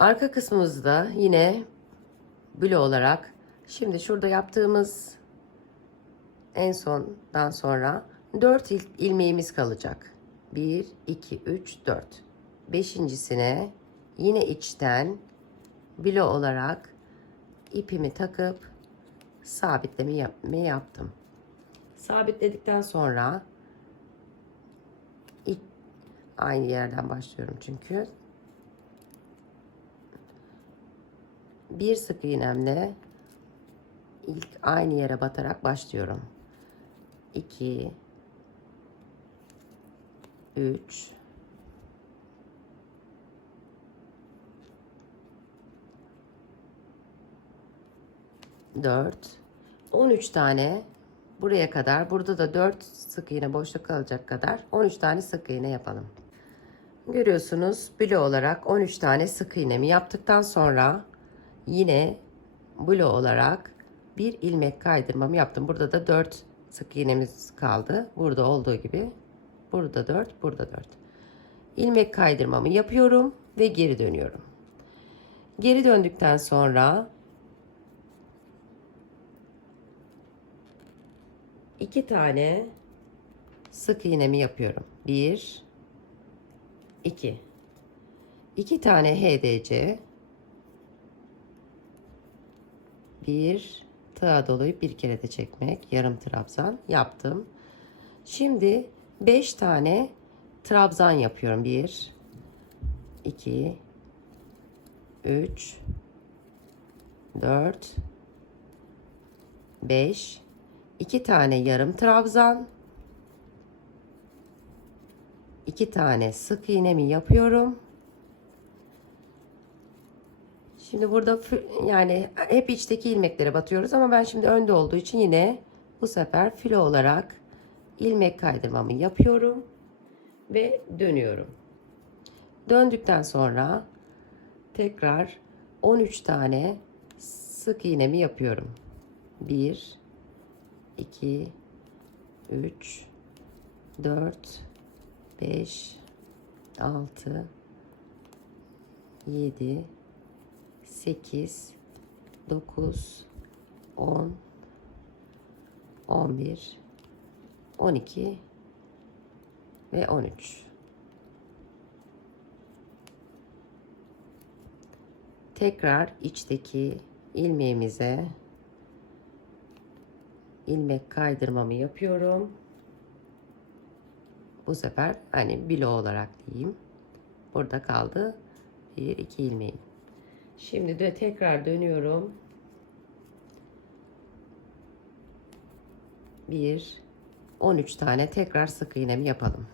Arka kısmımızda yine bülo olarak şimdi şurada yaptığımız en sondan sonra 4 ilmeğimiz kalacak. 1, 2, 3, 4. Beşincisine yine içten bülo olarak ipimi takıp sabitleme yapma yaptım. Sabitledikten sonra aynı yerden başlıyorum çünkü bir sık iğnemle ilk aynı yere batarak başlıyorum. 2 3 4 13 tane buraya kadar burada da 4 sık iğne boşluk kalacak kadar 13 tane sık iğne yapalım. Görüyorsunuz bülo olarak 13 tane sık iğnemi yaptıktan sonra yine bülo olarak bir ilmek kaydırmamı yaptım. Burada da 4 sık iğnemiz kaldı. Burada olduğu gibi burada 4, burada 4. İlmek kaydırmamı yapıyorum ve geri dönüyorum. Geri döndükten sonra iki tane sık iğnemi yapıyorum. Bir, iki. İki tane HDC. Bir tığa dolayıp bir kere de çekmek. Yarım trabzan yaptım. Şimdi beş tane trabzan yapıyorum. Bir, iki, üç, dört, beş, iki tane yarım trabzan, iki tane sık iğnemi yapıyorum. Şimdi burada yani hep içteki ilmeklere batıyoruz ama ben şimdi önde olduğu için yine bu sefer filo olarak ilmek kaydırmamı yapıyorum ve dönüyorum. Döndükten sonra tekrar 13 tane sık iğnemi yapıyorum. 1 2 3 4 5 6 7 8 9 10 11 12 ve 13 tekrar içteki ilmeğimize ilmek kaydırmamı yapıyorum. Bu sefer hani bilo olarak diyeyim. Burada kaldı. Bir iki ilmeğim. Şimdi de tekrar dönüyorum. Bir 13 tane tekrar sık iğnemi yapalım.